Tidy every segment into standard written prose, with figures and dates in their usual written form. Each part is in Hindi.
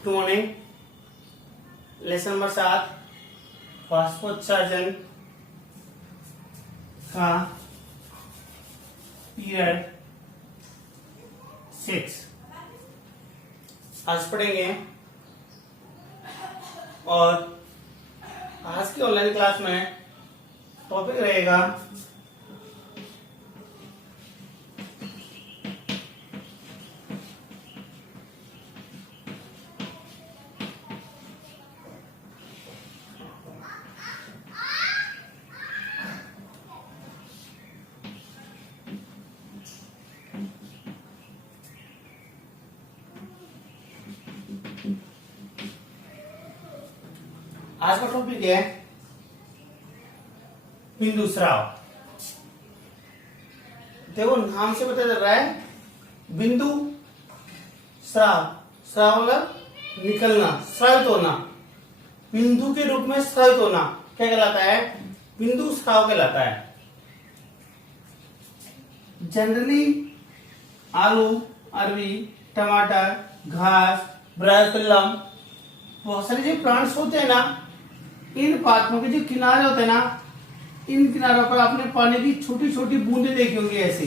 Good morning. लेसन नंबर 7 फास्फोत्सर्जन का पीरियड 6 आज पढ़ेंगे। और आज की ऑनलाइन क्लास में टॉपिक रहेगा आज का टॉपिक है बिंदु स्राव। देखो नाम से पता चल रहा है बिंदु स्राव। स्राव मतलब निकलना, स्रावित होना, बिंदु के रूप में स्रावित होना क्या कहलाता है? बिंदु स्राव कहलाता है। जनरली आलू, अरबी, टमाटर, घास, ब्रायोफिल्लम, बहुत सारे जो प्लांट्स होते हैं ना, इन पात्रों के जो किनारे होते हैं ना, इन किनारों पर आपने पानी की छोटी छोटी बूंदें देखी होंगी ऐसी।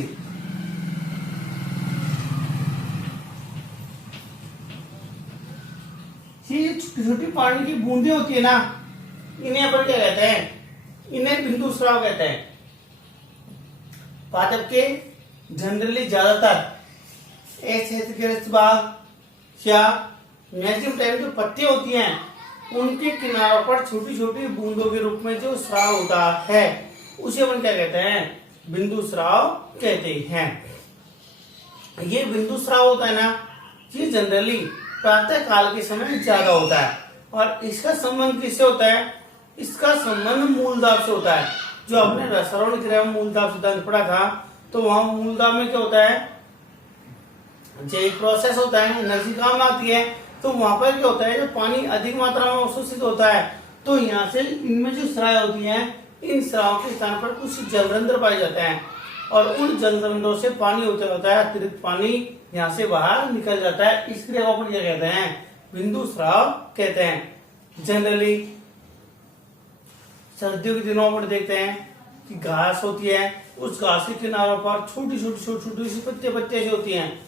ये छोटी छोटी पानी की बूंदें होती है ना, इन्हें अपन क्या कहते हैं? इन्हें बिंदु स्राव कहते हैं। पादप के जनरली ज्यादातर क्षेत्रग्रस्त भाग या मैक्सिमम टाइम जो पत्ते होती हैं उनके किनारों पर छोटी छोटी बूंदों के रूप में जो स्राव होता है उसे अपन क्या कहते हैं? बिंदु स्राव कहते हैं। ये बिंदु स्राव होता है ना, ये जनरली प्रातः काल के समय ज्यादा होता है। और इसका संबंध किससे होता है? इसका संबंध मूलदाब से होता है। जो आपने रसायन क्रिया में मूलदाब सिद्धांत पढ़ा था, तो वहां मूलदाब में क्या होता है? जो एक प्रोसेस होता है, एनर्जी काम आती है, तो वहां पर क्या होता है? जब पानी अधिक मात्रा में अवशोषित होता है तो यहाँ से इनमें जो स्राव होती हैं, इन स्राव के स्थान पर कुछ जलरंध्र पाए जाते हैं और उन जलरंध्रों से पानी होता है, अतिरिक्त पानी यहाँ से बाहर निकल जाता है। इस क्रिया को अपन क्या कहते हैं? बिंदु स्राव कहते हैं। जनरली सर्दियों के दिनों में देखते हैं कि घास होती है, उस घास के किनारों पर छोटी छोटी सी पत्ते होती हैं।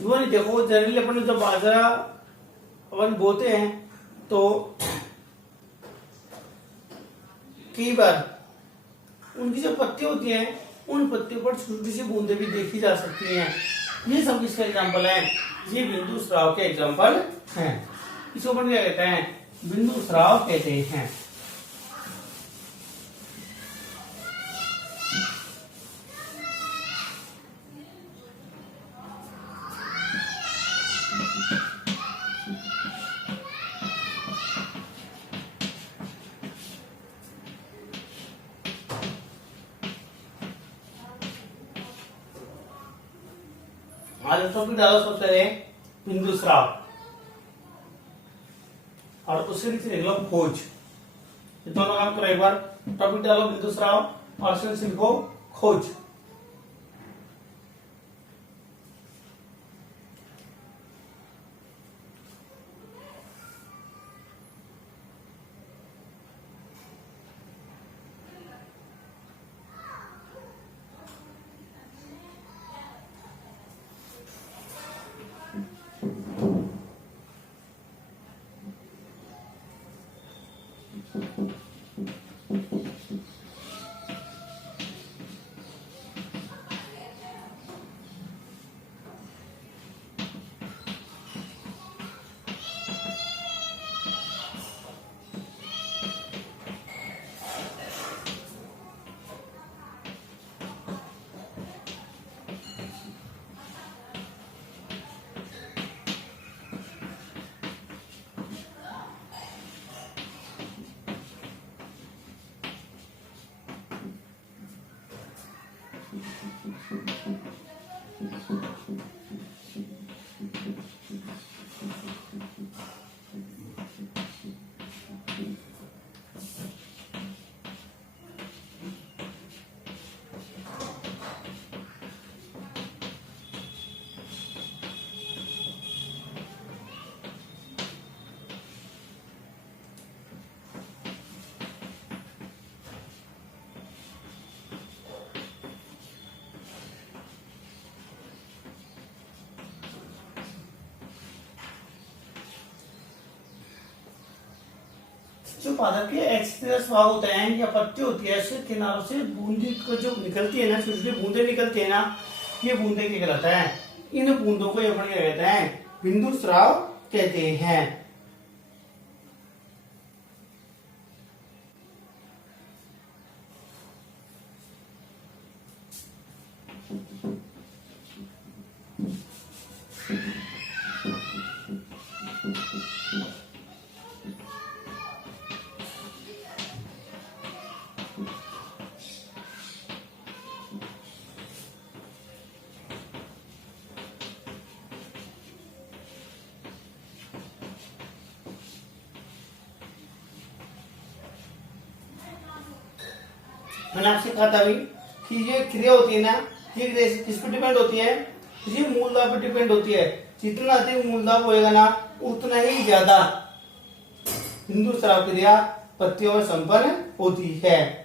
वो नहीं देखो, जनरली अपन जब बाजरा अपन बोते हैं तो कई बार उनकी जो पत्ती होती हैं, उन पत्तियों पर छोटी सी बूंदें भी देखी जा सकती हैं। ये सब किसके एग्जाम्पल हैं? ये बिंदु स्राव के एग्जाम्पल हैं। इसको अपन क्या कहते हैं? बिंदु स्राव कहते हैं। आज टॉपिक डालो सबसे पहले बिंदु स्राव और उसके नीचे लिख लो खोज। ये दोनों काम करो। एक बार टॉपिक डालो बिंदु स्राव और उसके नीचे लिखो खोज। जो पादप के एक्सटीरियर स्वभाव होते हैं या पत्ती होती है, इससे किनारों से बूंदी को जो निकलती है ना, छोटी छोटी बूंदे निकलती है ना, ये बूंदे क्या कहलाता है? इन बूंदों को अपन क्या कहते हैं? बिंदु स्राव कहते हैं। मैंने आपसे कहा था अभी कि ये क्रिया होती है ना, ये किस पर डिपेंड होती है? ये मूलदाब पर डिपेंड होती है। जितना अधिक मूलदाब होएगा ना, उतना ही ज्यादा बिंदु स्राव क्रिया पत्तियों में संपन्न होती है।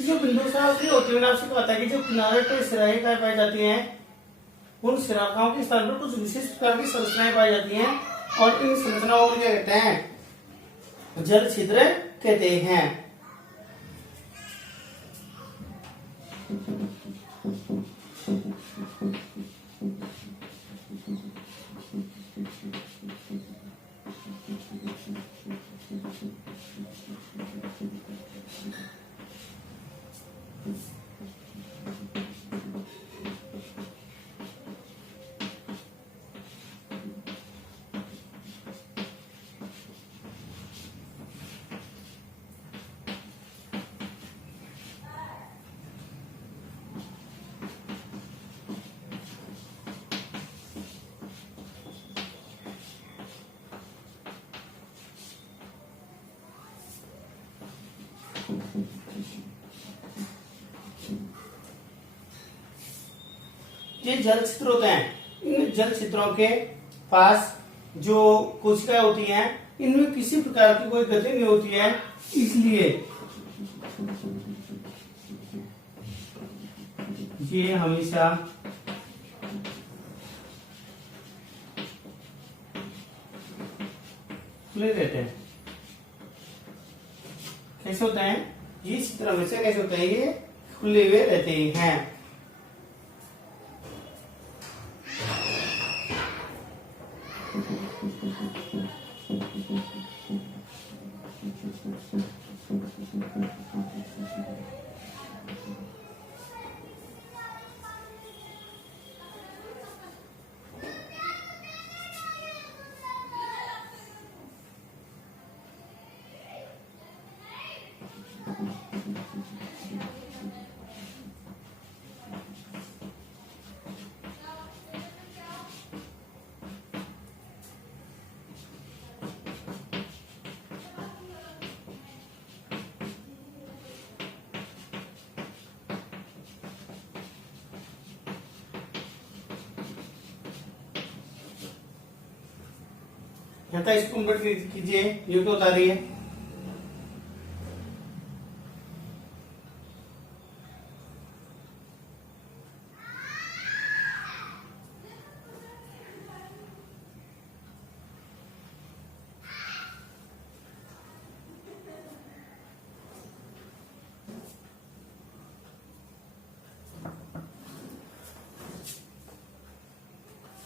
जो बिंदु स्राव क्रिया होती है, मैंने आपसे कहा था कि जो किनारे पर सिराएं पाई जाती हैं, उन सिराखाओं के स्थान पर कुछ विशिष्ट प्रकार की संरचनाएं पाई जाती हैं और इन संरचनाओं को क्या कहते हैं? जल छिद्र कहते हैं। ये जल छिद्र होते हैं। इन जल छिद्रों के पास जो कोशिकाएं होती हैं, इनमें किसी प्रकार की कोई गति नहीं होती है, इसलिए ये हमेशा खुले रहते हैं। कैसे होते हैं? ये छिद्र हमेशा कैसे होते हैं? ये खुले हुए रहते हैं। यहाँ तक इसको कंप्लीट कीजिए। ये तो बता रही है।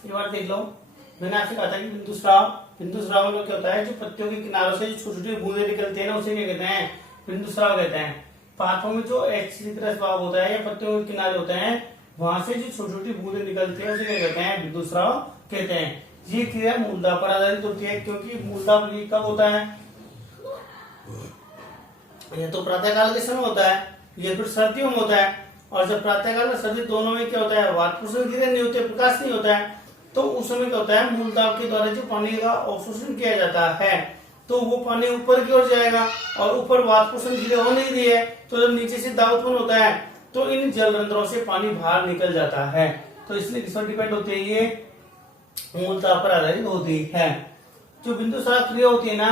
ये बात देख लो, मैंने आपसे कहा था कि बिंदु स्राव में क्या होता है, जो पत्तियों के किनारों से जो छोटी छोटी बूंदे निकलती है ना, उसे क्या कहते हैं, बिंदु स्राव कहते हैं। पाथों में जो ऐसी तरह स्राव होता है या पत्तियों के किनारे होते हैं, वहां से जो छोटी छोटी बूंदे निकलती है उसे क्या कहते हैं, बिंदु स्राव कहते हैं। ये क्रिया मूलदाब पर आधारित होती है, क्योंकि मूलदाब कब होता है, यह तो प्रातःकाल के समय होता है, यह फिर सर्दियों में होता है। और जब प्रातःकाल और सर्दी दोनों में क्या होता है, वाष्पोषण क्रिया नहीं होती है, प्रकाश नहीं होता है, तो उस समय क्या होता है, मूलदाब के द्वारा जो पानी का अवशोषण किया जाता है, तो वो पानी ऊपर की ओर जाएगा और ऊपर वाष्पोषण क्रिया हो नहीं रही है, तो जब नीचे से दाब उत्पन्न होता है तो इन जल रंध्रों से पानी बाहर निकल जाता है। तो इसलिए किस पर डिपेंड होती है, ये मूलदाब पर आधारित होती है। जो बिंदु स्राव क्रिया होती है ना,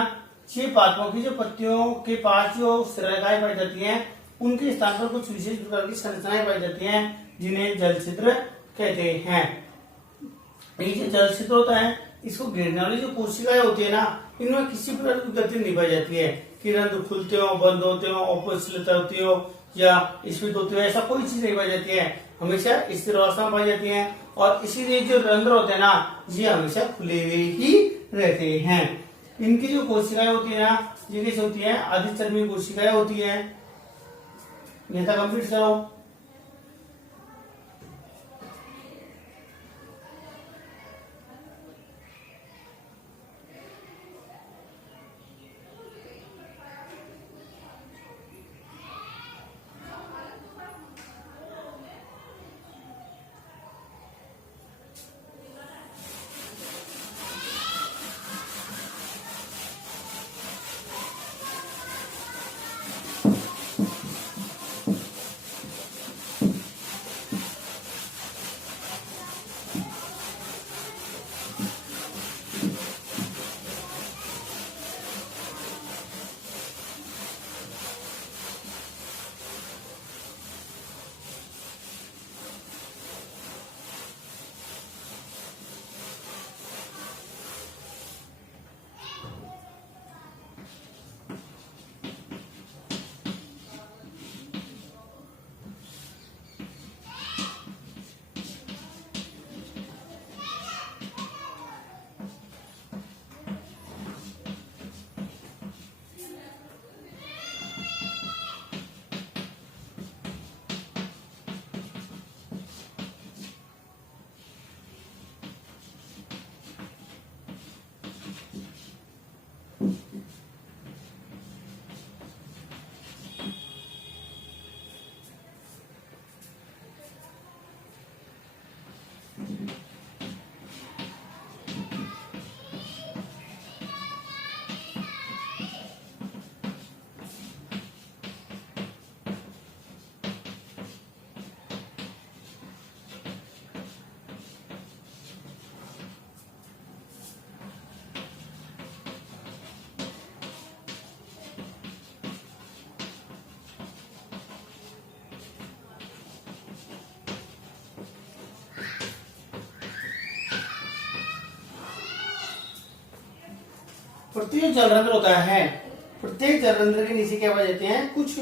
ये पादपों की जो पत्तियों के पास जो रेखाएं पाई जाती हैं, उनके स्थान पर कुछ विशेष प्रकार की संरचनाएं पाई जाती हैं, जिन्हें जल छिद्र कहते हैं। ये जो जल छिद्र होता है, इसको घेरने वाली जो कोशिकाएं होती है ना, इनमें किसी प्रकार की गति नहीं पाई जाती है कि रंध्र खुलते हो, बंद होते हो, अपरिशुद्धता होती हो या स्फीत होती हो, ऐसा कोई चीज नहीं पाई जाती है, हमेशा स्थिर अवस्था में पाई जाती है। और इसीलिए जो रंध्र होते हैं ना, ये हमेशा खुले हुए ही रहते हैं। इनकी जो कोशिकाएं होती है ना, ये कैसे होती है, अधिचर्मी कोशिकाएं होती है। यहाँ तक कंप्लीट करो। प्रत्येक जलरंध्र होता है, प्रत्येक जलरंध्र के नीचे क्या पाए जाते हैं, कुछ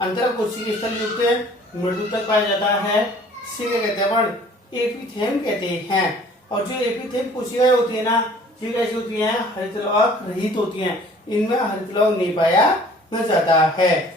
अंतर कोशिकीय स्थल युक्त मृदु तक पाया जाता है। इसे क्या कहते हैं अपन, एपिथेम कहते हैं। और जो एपिथेम कोशिकाएं होती है ना, ये कैसी होती हैं, हरितलवाहक रहित होती हैं, इनमें हरितलवाहक नहीं पाया जाता है।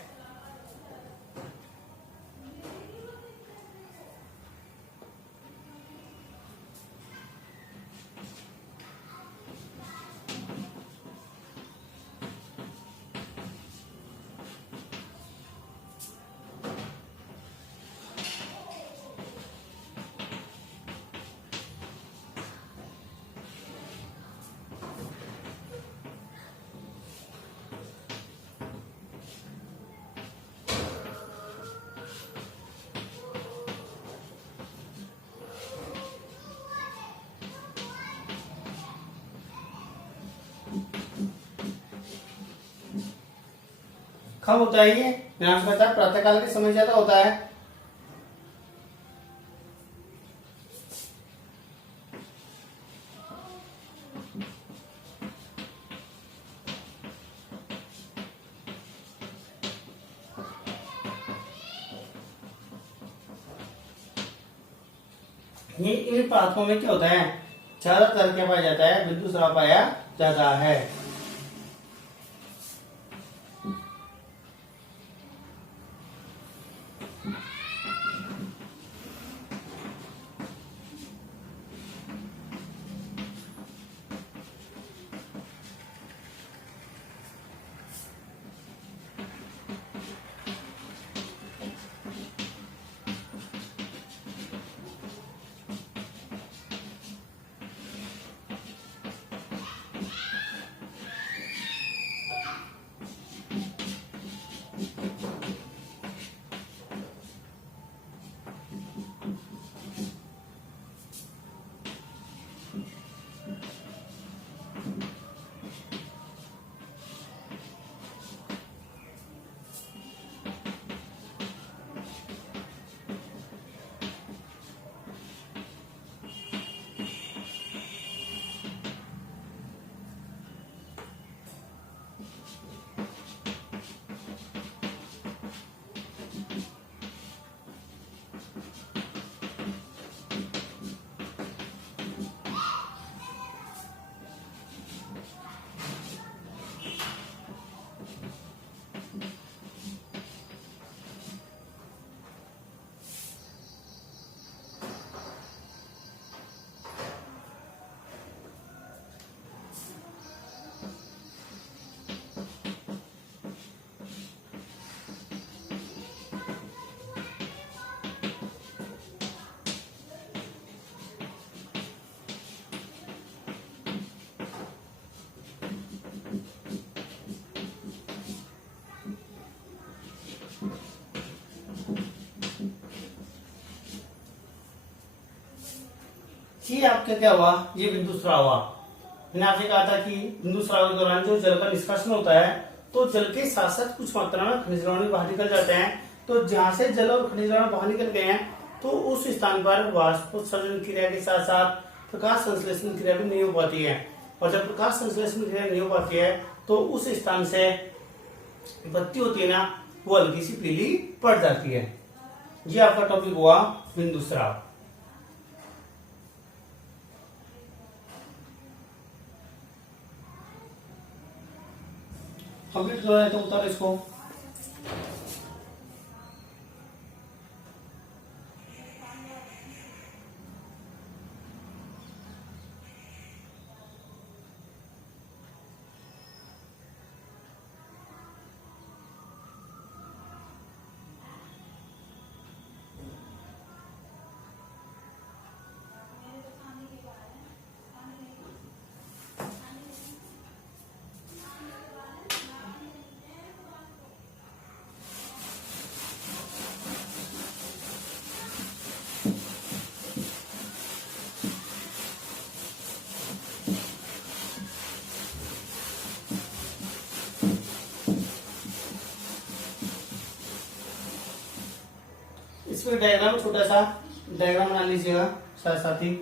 कब होता है ये? विनाश होता है प्रातःकाल के समय ज्यादा होता है। ये इन प्रांतों में क्या होता है? ज्यादातर क्या पाया जाता है? बिंदु स्राव पाया जाता है। ये आपका क्या हुआ? ये बिंदु स्राव हुआ। मैंने आपसे कहा था कि बिंदु स्राव के दौरान जो जल का निष्कासन होता है, तो जल के साथ साथ कुछ मात्रा में खनिज लवण बाहर निकल जाते हैं। तो जहां से जल और खनिज लवण बाहर निकल गए हैं, तो उस स्थान पर वाष्पोत्सर्जन क्रिया के साथ साथ प्रकाश संश्लेषण क्रिया भी नहीं हो पाती है। और जब प्रकाश संश्लेषण क्रिया नहीं हो पाती है, तो उस स्थान से बत्ती होती है ना, वो हल्की सी पीली पड़ जाती है। ये आपका टॉपिक हुआ बिंदु स्राव। कंप्लीट करवाया तो उतार इसको। इसमें डायग्राम छोटा सा डायग्राम बना लीजिएगा साथ साथी।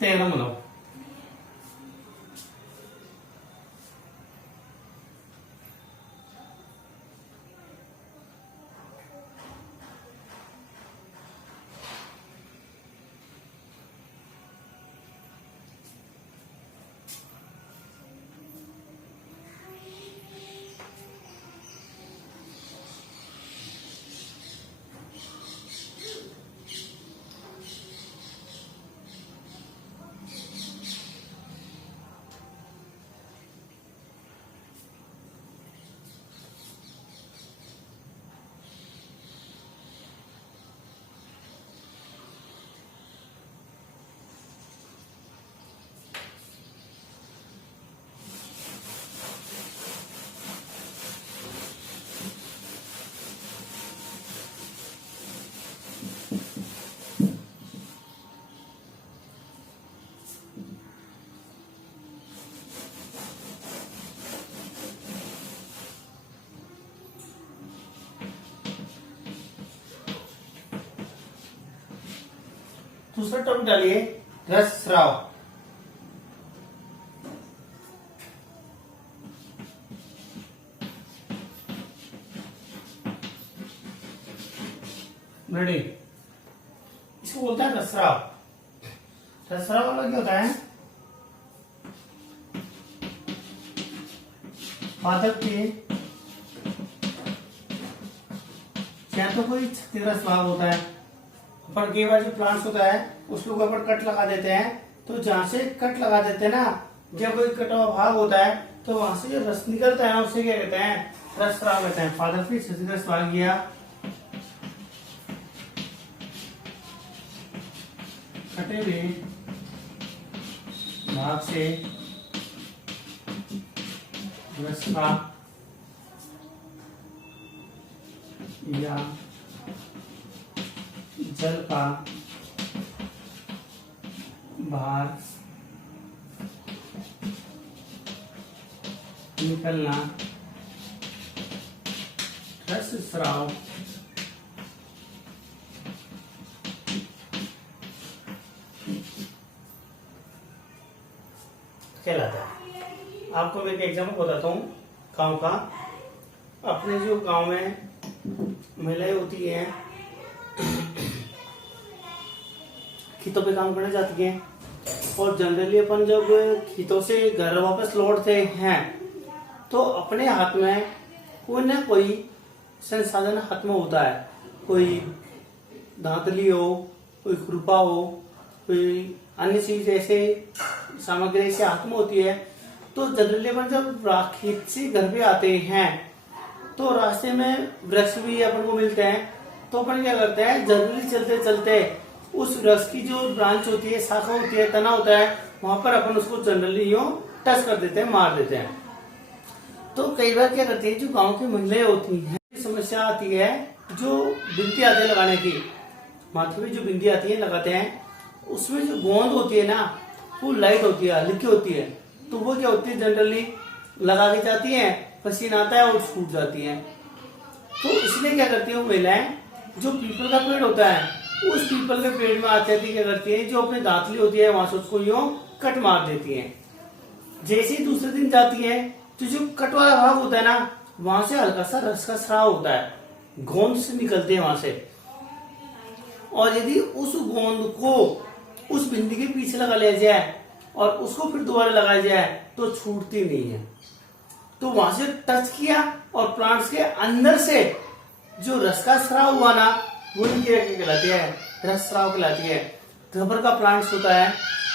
13 बनाओ। दूसरा टर्म डालिए रस स्राव। रेडी, इसको बोलता है रसराव। रसराव वाला क्या होता है? पादप के या तो कोई क्षतिग्रस्त भाग होता है, पर कई बार जो प्लांट्स होता है उस लोग अपन कट लगा देते हैं, तो जहां से कट लगा देते हैं ना, जब कोई कटा हुआ भाग होता है तो वहां से जो रस निकलता है उसे क्या कहते हैं? रस स्राव कहते हैं। फादर फिर क्षतिग्रस्त भाग गया, कटे हुए भाग से रस का या जल का बाहर निकलना रस स्राव कहलाता है। आपको मैं एक एग्जाम्पल बताता हूँ गाँव का। अपने जो गांव में महिलाएं होती हैं, खेतों पे काम करने जाती हैं, और जनरली अपन जब खेतों से घर वापस लौटते हैं तो अपने हाथ में कोई ना कोई संसाधन हाथ में होता है। कोई दांतली हो, कोई खुरपा हो, कोई अन्य चीज ऐसे सामग्री से हाथ में होती है। तो जनरली अपन जब खेत से घर पे आते हैं तो रास्ते में वृक्ष भी अपन को मिलते हैं, तो अपन क्या करते हैं? जनरली चलते चलते उस वृक्ष की जो ब्रांच होती है, शाखा होती है, तना होता है, वहां पर अपन उसको जनरली यूं टच कर देते हैं, मार देते हैं। तो कई बार क्या करती है, जो गांव की महिलाएं होती हैं, समस्या आती है जो बिंदी आती है लगाने की, माथे में जो बिंदी आती है लगाते हैं, उसमें जो गोंद होती है ना वो लाइट होती है, हल्की होती है, तो वो क्या होती है जनरली लगा के जाती है, पसीना आता है और छूट जाती है। तो इसलिए क्या करती है वो महिलाएं, जो पीपल का पेड़ होता है उस पीपल के पेड़ में आते थे क्या करती है, जो अपनी दांतली होती है वहां से उसको यूं कट मार देती है। जैसे ही दूसरे दिन जाती है तो जो कट वाला भाग होता है ना, वहां से हल्का सा रस का स्राव होता है, गोंद से निकलते हैं वहां से, और यदि उस गोंद को उस बिंदी के पीछे लगा लिया जाए और उसको फिर दोबारा लगाया जाए तो छूटती नहीं है। तो वहां से टच किया और प्लांट्स के अंदर से जो रस का स्राव हुआ ना, वो क्रिया कहलाती है, रस स्राव कहलाती है। रबर का प्लांट्स होता है,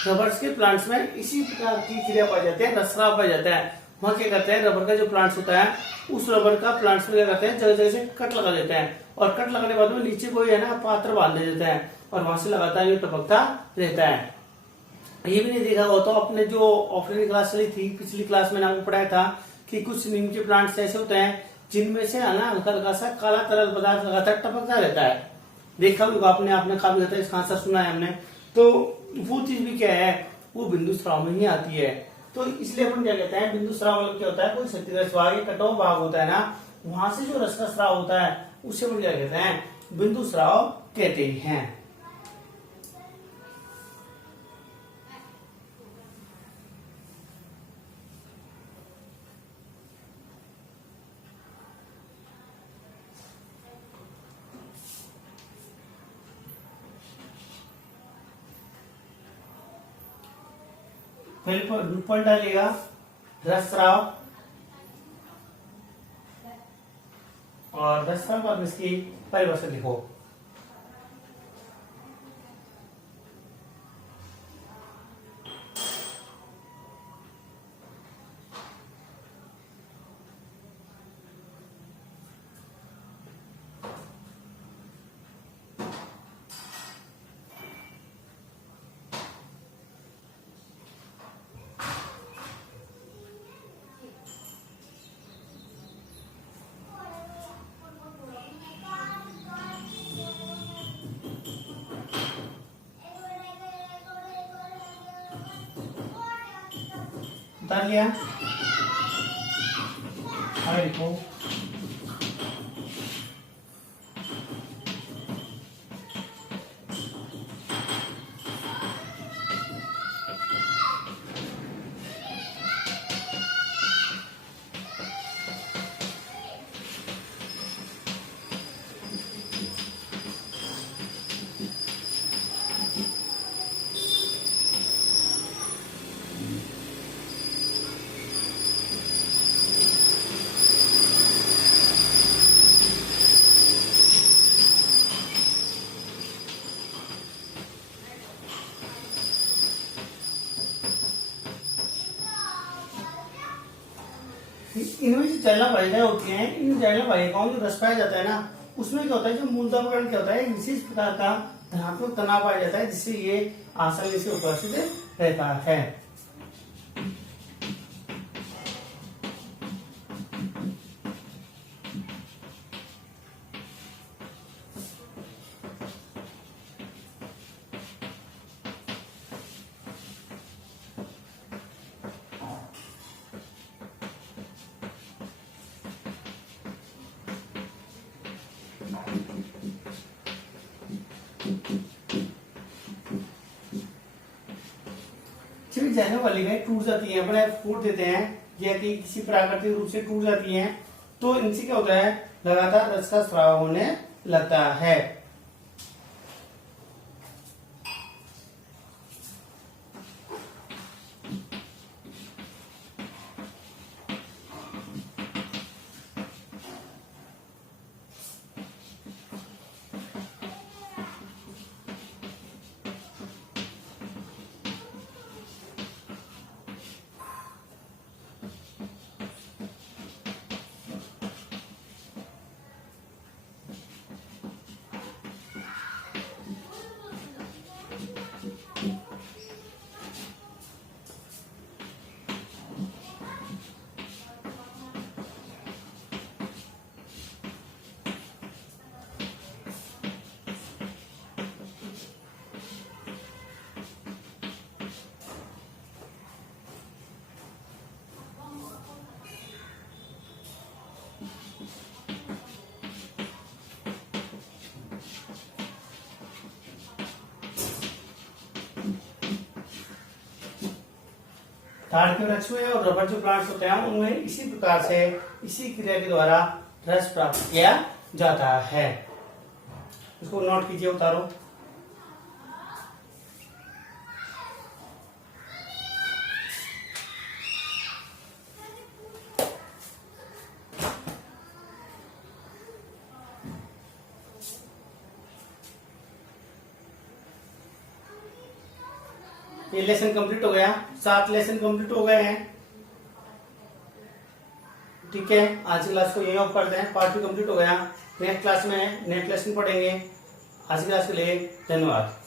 रबर के प्लांट्स में इसी प्रकार की क्रिया पाई जाती है, रस स्राव पाया जाता है। वहां क्या करते हैं, रबर का जो प्लांट्स होता है उस रबर का प्लांट्स में क्या करते हैं, जगह जगह से कट लगा देते हैं, और कट लगाने के बाद में नीचे कोई है ना पात्र बांध देते हैं, और वहां से लगातार ये टपकता रहता है। ये भी नहीं देखा हो तो अपने जो ऑफलाइन क्लास चली थी, पिछली क्लास में आपको पढ़ाया था कि कुछ नीम के प्लांट्स ऐसे होते हैं जिनमें से है ना हल्का हल्का सा काला तरल पदार्थ लगातार टपकता रहता है। देखा भी आपने काफी ज्यादा इसका आंसर सुना है हमने। तो वो चीज भी क्या है, वो बिंदु स्राव में ही आती है। तो इसलिए अपन क्या कहते हैं, बिंदु स्राव मतलब क्या होता है, कोई क्षतिग्रस्त भाग या कटा हुआ भाग होता है ना, वहां से जो रस का स्राव होता है उसे अपन क्या कहते हैं, बिंदु स्राव कहते हैं। फिर पर डालेगा रस स्राव, और रस स्राव बाद इसकी परिभाषा लिखो। उतार लिया, आगे लिखो। इनमें जो जैवलिन वाहिकाएं होती हैं, इन जैवलिन वाहिकाओं जो रस पाया जाता है ना, उसमें क्या होता है, जो मूलद्रव्यकरण क्या होता है, विशेष प्रकार का धनात्मक तनाव पाया जाता है, जिससे ये आसानी से उपस्थित रहता है। जब जैवलिन वाहिकाएं टूट जाती हैं, अपने फूट देते हैं या कि किसी प्राकृतिक रूप से टूट जाती हैं, तो इनसे क्या होता है, लगातार रस का स्राव होने लगता है। ताड़ के वृक्ष में और रबर जो प्लांट्स होते हैं, उनमें इसी प्रकार से, इसी क्रिया के द्वारा रस प्राप्त किया जाता है। इसको नोट कीजिए, उतारो। ये लेसन कंप्लीट हो गया, 7 लेसन कंप्लीट हो गए हैं। ठीक है, आज की क्लास को यही ऑफ करते हैं, पार्ट 2 कंप्लीट हो गया। नेक्स्ट क्लास में नेक्स्ट लेसन पढ़ेंगे। आज की क्लास के लिए धन्यवाद।